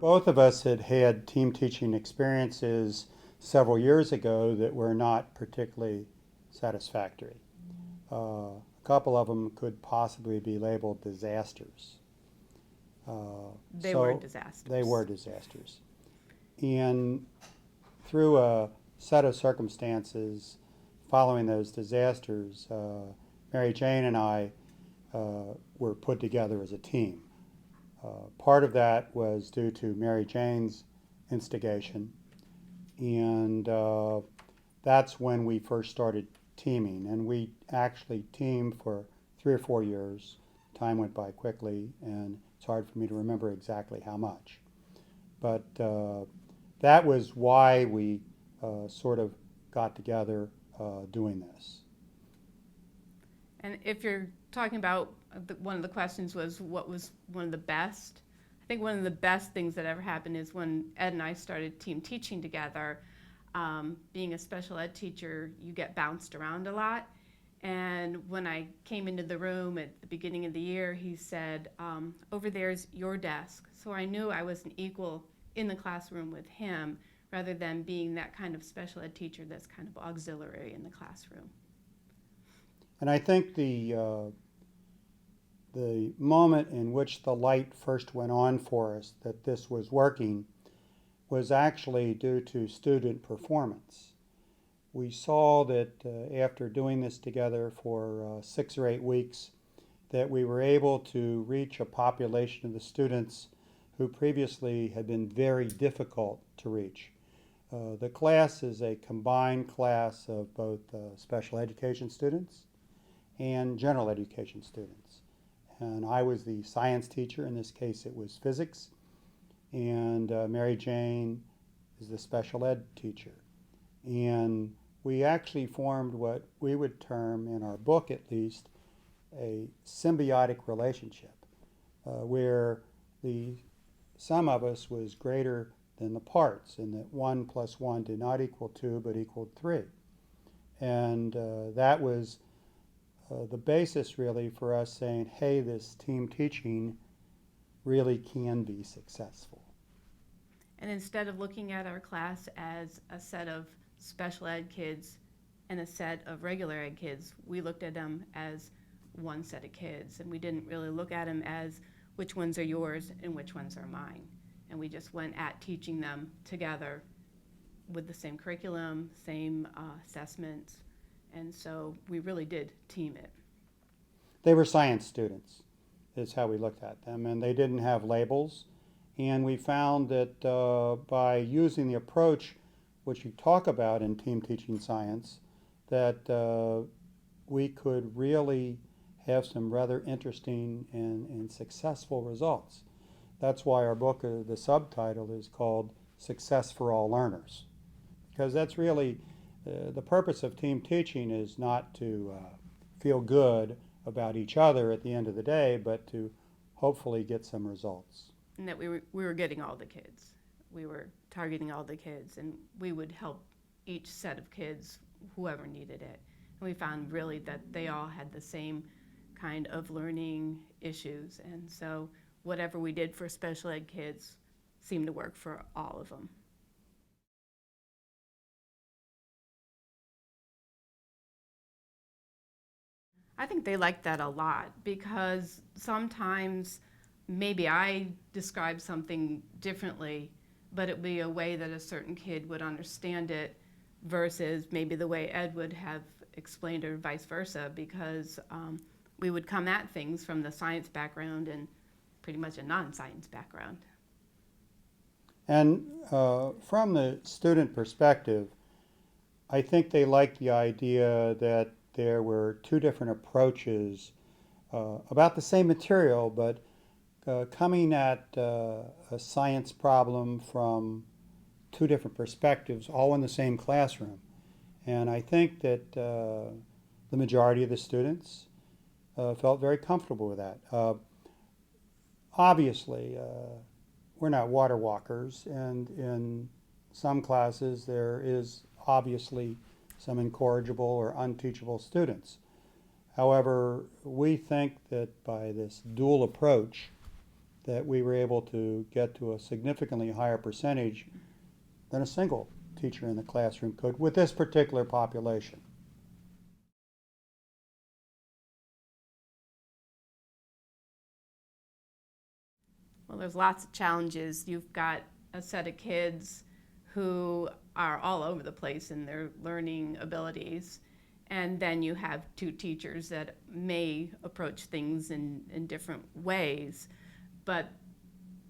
Both of us had had team teaching experiences several years ago that were not particularly satisfactory. A couple of them could possibly be labeled disasters. They were So they disasters. were disasters. And through a set of circumstances following those disasters, Mary Jane and I were put together as a team. Part of that was due to Mary Jane's instigation, and that's when we first started teaming. And we actually teamed for 3 or 4 years. Time went by quickly, and it's hard for me to remember exactly how much. But that was why we sort of got together doing this. And if you're talking about one of the questions was what was one of the best, I think one of the best things that ever happened is when Ed and I started team teaching together. Being a special ed teacher, you get bounced around a lot. And when I came into the room at the beginning of the year, he said, over there's your desk. So I knew I was an equal in the classroom with him rather than being that kind of special ed teacher that's kind of auxiliary in the classroom. And I think the moment in which the light first went on for us that this was working was actually due to student performance. We saw that after doing this together for 6 or 8 weeks, that we were able to reach a population of the students who previously had been very difficult to reach. The class is a combined class of both special education students and general education students. And I was the science teacher. In this case, it was physics. And Mary Jane is the special ed teacher. And we actually formed what we would term, in our book at least, a symbiotic relationship where the sum of us was greater than the parts, and that 1 plus 1 did not equal 2 but equaled 3. And that was the basis really for us saying, hey, this team teaching really can be successful. And instead of looking at our class as a set of special ed kids and a set of regular ed kids, we looked at them as one set of kids. And we didn't really look at them as which ones are yours and which ones are mine. And we just went at teaching them together with the same curriculum, same assessments. And so we really did team it. They were science students, is how we looked at them, and they didn't have labels. And we found that by using the approach which you talk about in team teaching science, that we could really have some rather interesting and successful results. That's why our book, the subtitle is called Success for All Learners, because that's really the purpose of team teaching is not to feel good about each other at the end of the day, but to hopefully get some results. And that we were getting all the kids. We were targeting all the kids, and we would help each set of kids, whoever needed it. And we found really that they all had the same kind of learning issues. And so whatever we did for special ed kids seemed to work for all of them. I think they like that a lot because sometimes maybe I describe something differently, but it would be a way that a certain kid would understand it versus maybe the way Ed would have explained or vice versa, because we would come at things from the science background and pretty much a non-science background. And from the student perspective, I think they liked the idea that there were two different approaches about the same material, but coming at a science problem from two different perspectives, all in the same classroom. And I think that the majority of the students felt very comfortable with that. Obviously, we're not water walkers, and in some classes there is obviously some incorrigible or unteachable students. However, we think that by this dual approach that we were able to get to a significantly higher percentage than a single teacher in the classroom could with this particular population. Well, there's lots of challenges. You've got a set of kids who are all over the place in their learning abilities. And then you have two teachers that may approach things in different ways. But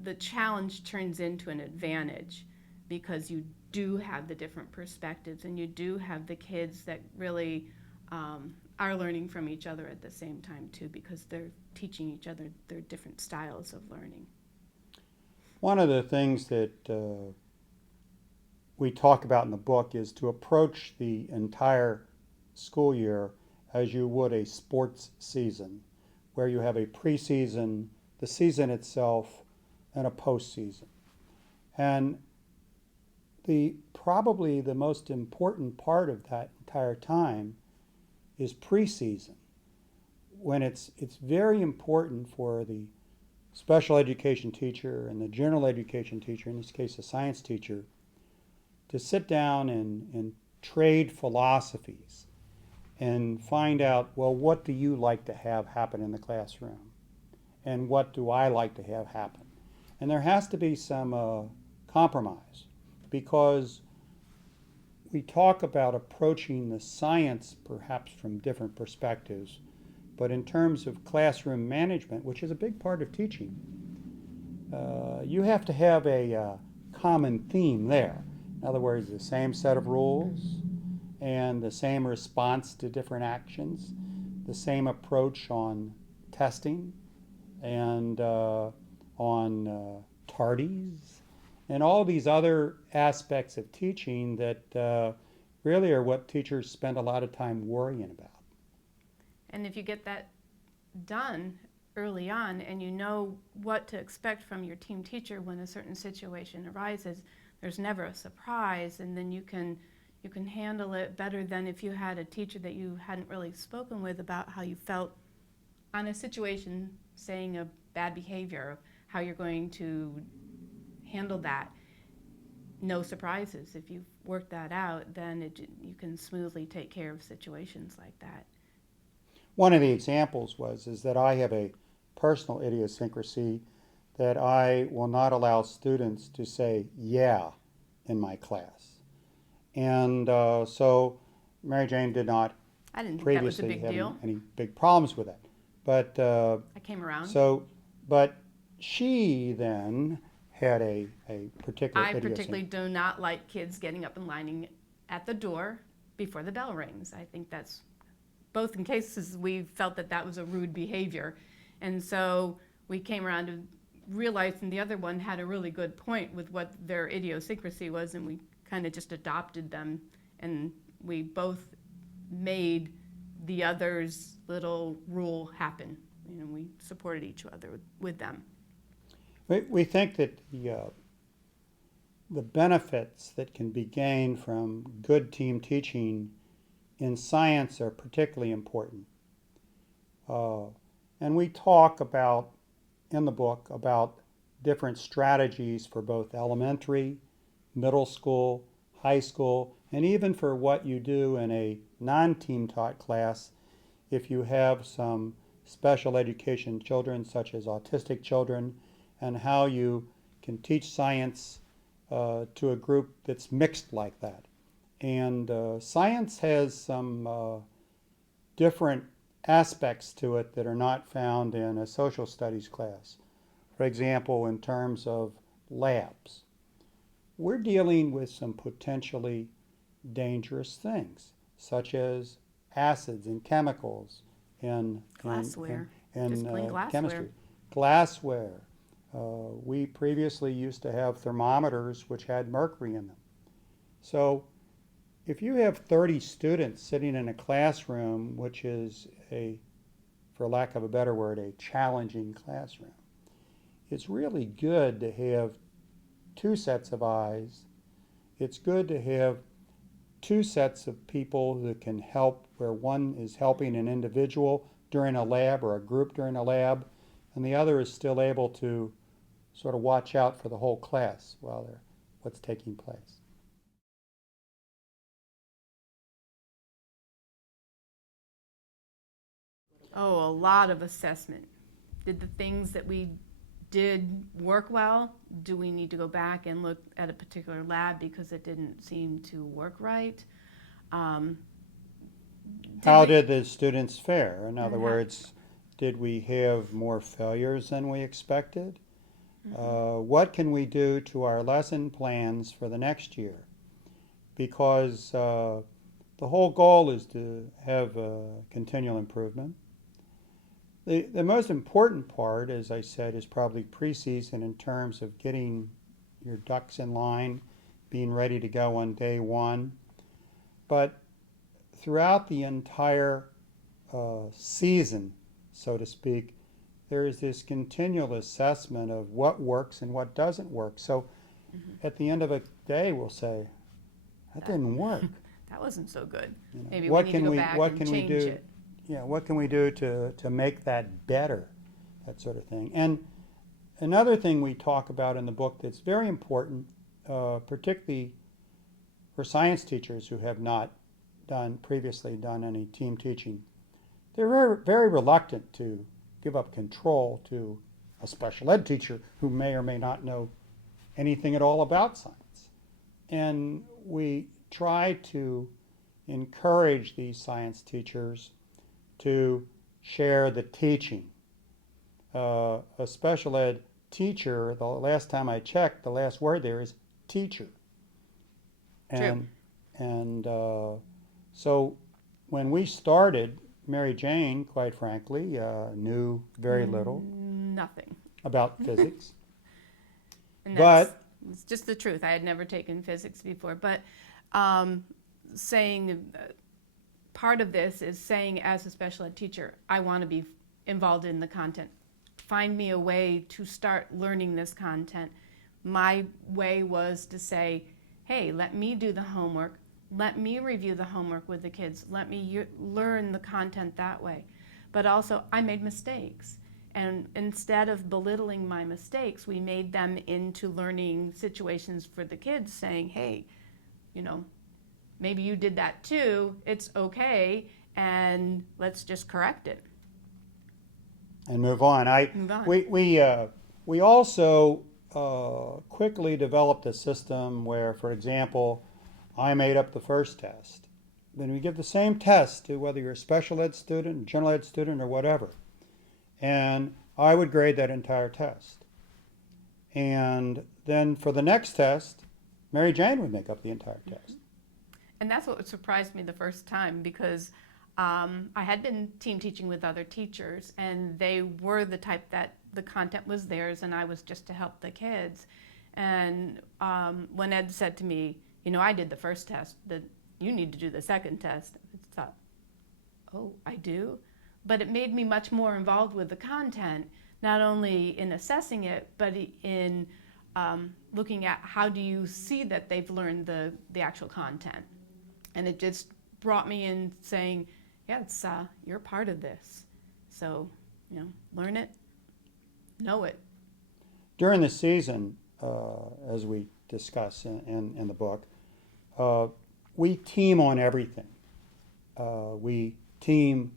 the challenge turns into an advantage because you do have the different perspectives and you do have the kids that really are learning from each other at the same time too, because they're teaching each other their different styles of learning. One of the things that we talk about in the book is to approach the entire school year as you would a sports season, where you have a preseason, the season itself, and a postseason. And probably the most important part of that entire time is preseason, when it's very important for the special education teacher and the general education teacher, in this case a science teacher, to sit down and trade philosophies and find out, well, what do you like to have happen in the classroom? And what do I like to have happen? And there has to be some compromise, because we talk about approaching the science perhaps from different perspectives, but in terms of classroom management, which is a big part of teaching, you have to have a common theme there. In other words, the same set of rules and the same response to different actions, the same approach on testing and on tardies, and all these other aspects of teaching that really are what teachers spend a lot of time worrying about. And if you get that done early on and you know what to expect from your team teacher when a certain situation arises, there's never a surprise, and then you can handle it better than if you had a teacher that you hadn't really spoken with about how you felt on a situation, saying a bad behavior, how you're going to handle that. No surprises. If you've worked that out, then you can smoothly take care of situations like that. One of the examples is that I have a personal idiosyncrasy that I will not allow students to say "yeah" in my class. And so Mary Jane did not I didn't think that was a previously big have deal. any big problems with that. But I came around. but she then had a particular I idiosyncrasy. particularly do not like kids getting up and lining at the door before the bell rings. I think that's, both in cases we felt that was a rude behavior. And so we came around to realizing the other one had a really good point with what their idiosyncrasy was, and we kind of just adopted them, and we both made the other's little rule happen. You know, we supported each other with them. We think that the benefits that can be gained from good team teaching in science are particularly important. And we talk about, in the book, about different strategies for both elementary, middle school, high school, and even for what you do in a non-team taught class if you have some special education children, such as autistic children, and how you can teach science to a group that's mixed like that. And science has some different aspects to it that are not found in a social studies class. For example, in terms of labs, we're dealing with some potentially dangerous things, such as acids and chemicals in Glassware. in Just plain glassware. chemistry. Glassware. We previously used to have thermometers which had mercury in them. So if you have 30 students sitting in a classroom, which is for lack of a better word, a challenging classroom, it's really good to have two sets of eyes. It's good to have two sets of people that can help, where one is helping an individual during a lab or a group during a lab, and the other is still able to sort of watch out for the whole class while they're what's taking place. Oh, a lot of assessment. Did the things that we did work well? Do we need to go back and look at a particular lab because it didn't seem to work right? Um, How we- did the students fare? In other Mhm. words, did we have more failures than we expected? What can we do to our lesson plans for the next year? Because the whole goal is to have continual improvement. The most important part, as I said, is probably preseason in terms of getting your ducks in line, being ready to go on day one. But throughout the entire season, so to speak, there is this continual assessment of what works and what doesn't work. So at the end of a day, we'll say, that didn't work. That wasn't so good. You know, Maybe we what need can to go we back what and can we change do? it. Yeah, what can we do to make that better? That sort of thing. And another thing we talk about in the book that's very important, particularly for science teachers who have not previously done any team teaching, they're very, very reluctant to give up control to a special ed teacher who may or may not know anything at all about science. And we try to encourage these science teachers to share the teaching. A special ed teacher, the last time I checked, the last word there is teacher. And, so when we started, Mary Jane, quite frankly, knew very little Nothing. about physics. And But it's just the truth. I had never taken physics before. But saying part of this is saying, as a special ed teacher, I want to be involved in the content. Find me a way to start learning this content. My way was to say, hey, let me do the homework. Let me review the homework with the kids. Let me learn the content that way. But also, I made mistakes. And instead of belittling my mistakes, we made them into learning situations for the kids, saying, hey, you know, maybe you did that too. It's okay. And let's just correct it. And move on. Move on. We also quickly developed a system where, for example, I made up the first test. Then we give the same test to whether you're a special ed student, general ed student, or whatever. And I would grade that entire test. And then for the next test, Mary Jane would make up the entire test. And that's what surprised me the first time, because I had been team teaching with other teachers, and they were the type that the content was theirs and I was just to help the kids. And when Ed said to me, you know, I did the first test, that you need to do the second test, I thought, oh, I do? But it made me much more involved with the content, not only in assessing it, but in looking at how do you see that they've learned the actual content. And it just brought me in saying, yeah, it's you're part of this. So, you know, learn it, know it. During the season, as we discuss in the book, we team on everything. We team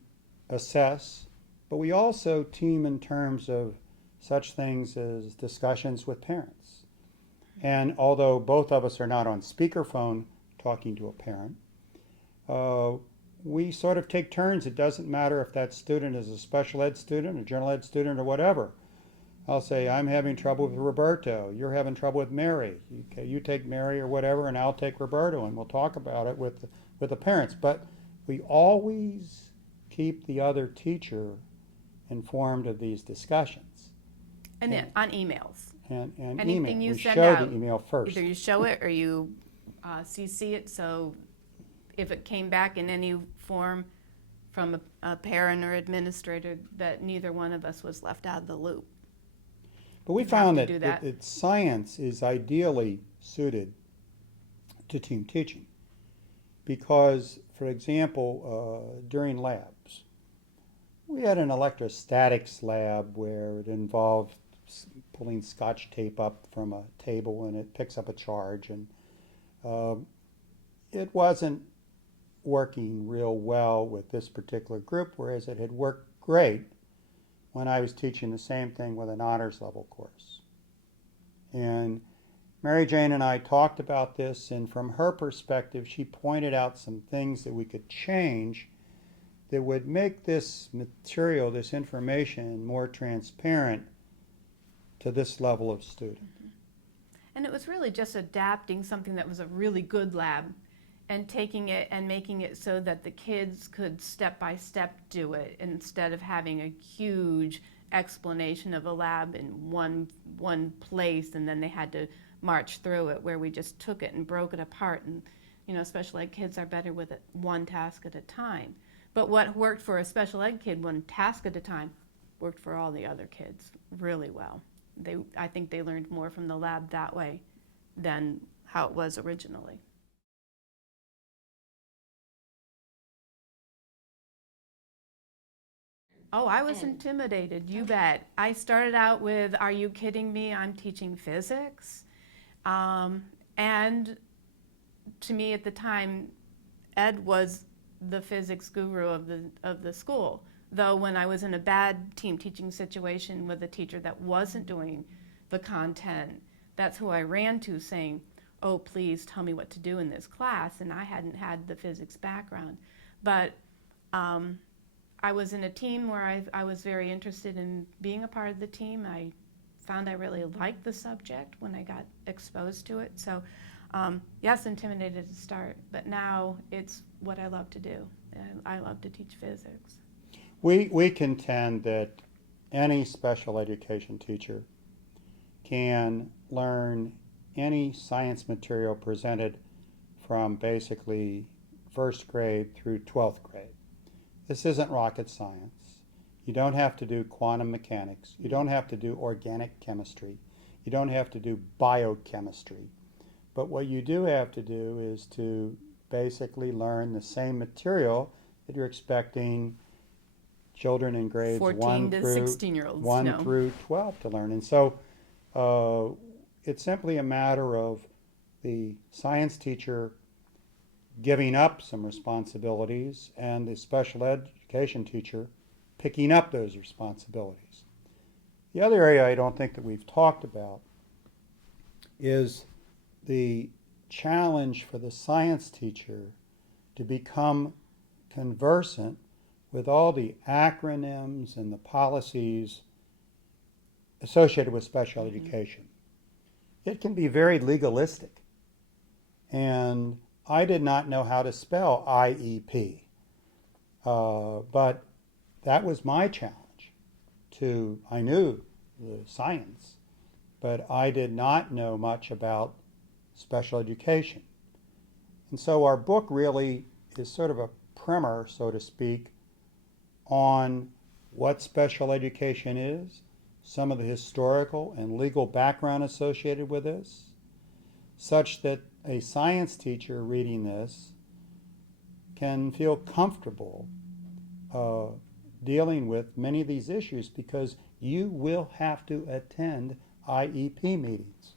assess, but we also team in terms of such things as discussions with parents. And although both of us are not on speakerphone talking to a parent, we sort of take turns. It doesn't matter if that student is a special ed student, a general ed student, or whatever. I'll say, I'm having trouble with Roberto. You're having trouble with Mary. Okay, you take Mary or whatever, and I'll take Roberto, and we'll talk about it with the parents. But we always keep the other teacher informed of these discussions. And then on emails. And Anything email. you We send show out, the email first. either you show it or you CC it, so if it came back in any form from a parent or administrator, that neither one of us was left out of the loop. But we have found to that, do that. that. Science is ideally suited to team teaching because, for example, during labs, we had an electrostatics lab where it involved pulling scotch tape up from a table and it picks up a charge, and uh, it wasn't working real well with this particular group, whereas it had worked great when I was teaching the same thing with an honors level course. And Mary Jane and I talked about this, and from her perspective, she pointed out some things that we could change that would make this material, this information, more transparent to this level of student. And it was really just adapting something that was a really good lab and taking it and making it so that the kids could step by step do it instead of having a huge explanation of a lab in one place and then they had to march through it, where we just took it and broke it apart. And special ed kids are better with it one task at a time. But what worked for a special ed kid one task at a time worked for all the other kids really well. I think they learned more from the lab that way than how it was originally. Oh, I was intimidated, you bet. I started out with, are you kidding me? I'm teaching physics. And to me at the time, Ed was the physics guru of the school. Though when I was in a bad team teaching situation with a teacher that wasn't doing the content, that's who I ran to saying, oh, please tell me what to do in this class. And I hadn't had the physics background. But I was in a team where I was very interested in being a part of the team. I found I really liked the subject when I got exposed to it. So yes, intimidated to start, but now it's what I love to do. And I love to teach physics. We contend that any special education teacher can learn any science material presented from basically first grade through 12th grade. This isn't rocket science. You don't have to do quantum mechanics. You don't have to do organic chemistry. You don't have to do biochemistry. But what you do have to do is to basically learn the same material that you're expecting children in grades 14 to 16-year-olds 1 through 12 to learn. And so it's simply a matter of the science teacher giving up some responsibilities and the special education teacher picking up those responsibilities. The other area I don't think that we've talked about is the challenge for the science teacher to become conversant with all the acronyms and the policies associated with special education. It can be very legalistic. And I did not know how to spell IEP, but that was my challenge. I knew the science, but I did not know much about special education. And so our book really is sort of a primer, so to speak, on what special education is, some of the historical and legal background associated with this, such that a science teacher reading this can feel comfortable dealing with many of these issues, because you will have to attend IEP meetings.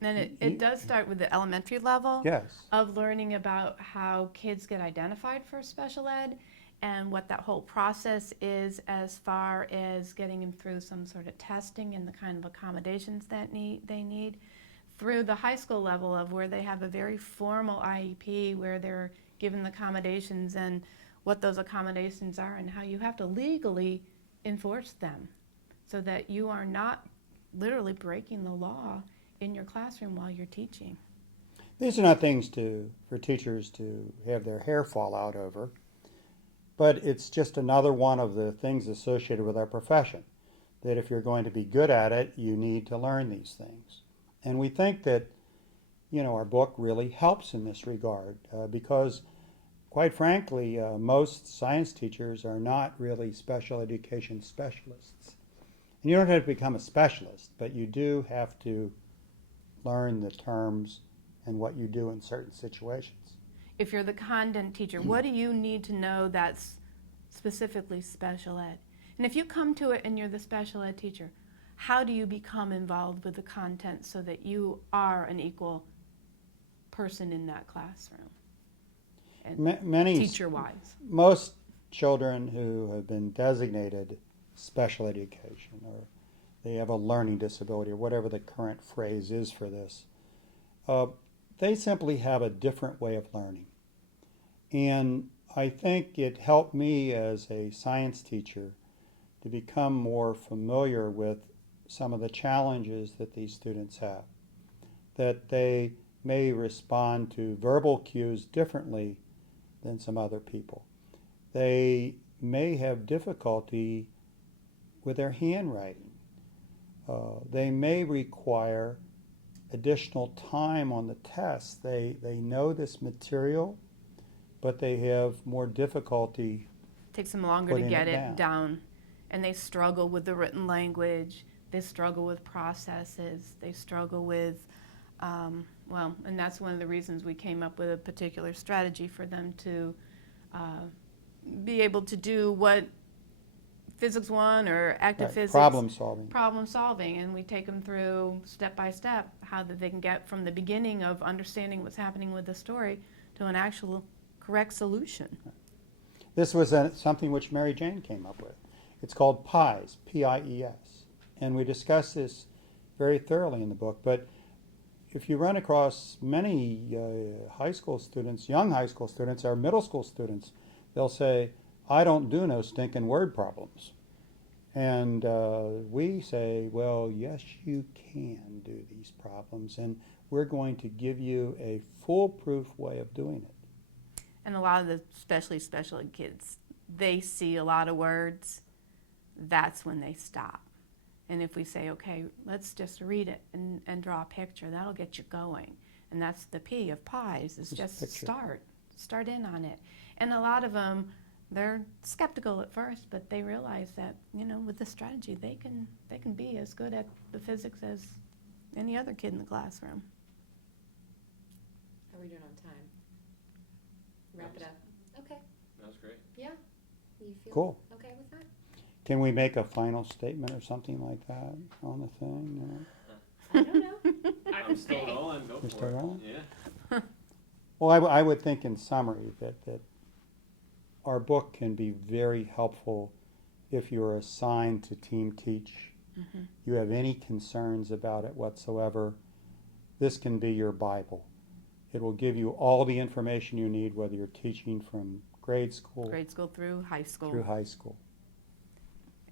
And it does start with the elementary level. Yes. Of learning about how kids get identified for special ed and what that whole process is as far as getting them through some sort of testing and the kind of accommodations that they need, through the high school level of where they have a very formal IEP where they're given the accommodations and what those accommodations are and how you have to legally enforce them so that you are not literally breaking the law in your classroom while you're teaching. These are not things for teachers to have their hair fall out over, but it's just another one of the things associated with our profession, that if you're going to be good at it, you need to learn these things. And we think that, our book really helps in this regard because, quite frankly, most science teachers are not really special education specialists. And you don't have to become a specialist, but you do have to learn the terms and what you do in certain situations. If you're the content teacher, what do you need to know that's specifically special ed? And if you come to it and you're the special ed teacher, how do you become involved with the content so that you are an equal person in that classroom? And Many, teacher-wise. most children who have been designated special education, or they have a learning disability, or whatever the current phrase is for this, they simply have a different way of learning. And I think it helped me as a science teacher to become more familiar with some of the challenges that these students have, that they may respond to verbal cues differently than some other people. They may have difficulty with their handwriting. They may require additional time on the test. They know this material, but they have more difficulty. Takes them longer to Putting get it it down. And they struggle with the written language. They struggle with processes. They struggle with, and that's one of the reasons we came up with a particular strategy for them to be able to do what Physics 1 or active Right, physics. Problem solving. And we take them through step by step how that they can get from the beginning of understanding what's happening with the story to an actual correct solution. This was something which Mary Jane came up with. It's called PIES, P-I-E-S. And we discuss this very thoroughly in the book. But if you run across many high school students, young high school students, or middle school students, they'll say, I don't do no stinking word problems. And we say, well, yes, you can do these problems. And we're going to give you a foolproof way of doing it. And a lot of the especially special ed kids, they see a lot of words. That's when they stop. And if we say, okay, let's just read it and draw a picture, that'll get you going. And that's the P of PIES, is just start in on it. And a lot of them, they're skeptical at first, but they realize that, with this strategy, they can be as good at the physics as any other kid in the classroom. How are we doing on time? Wrap it up. Okay. That was great. Yeah. You feel Cool. okay with that? Can we make a final statement or something like that on the thing? I don't know. I'm still rolling. Go You're for still it. rolling? Yeah. Well, I would think in summary that our book can be very helpful if you're assigned to team teach. Mm-hmm. You have any concerns about it whatsoever, this can be your Bible. It will give you all the information you need, whether you're teaching from grade school Through high school. through high school.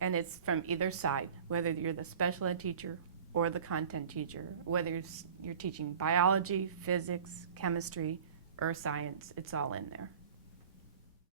And it's from either side, whether you're the special ed teacher or the content teacher, whether you're teaching biology, physics, chemistry, earth science, it's all in there.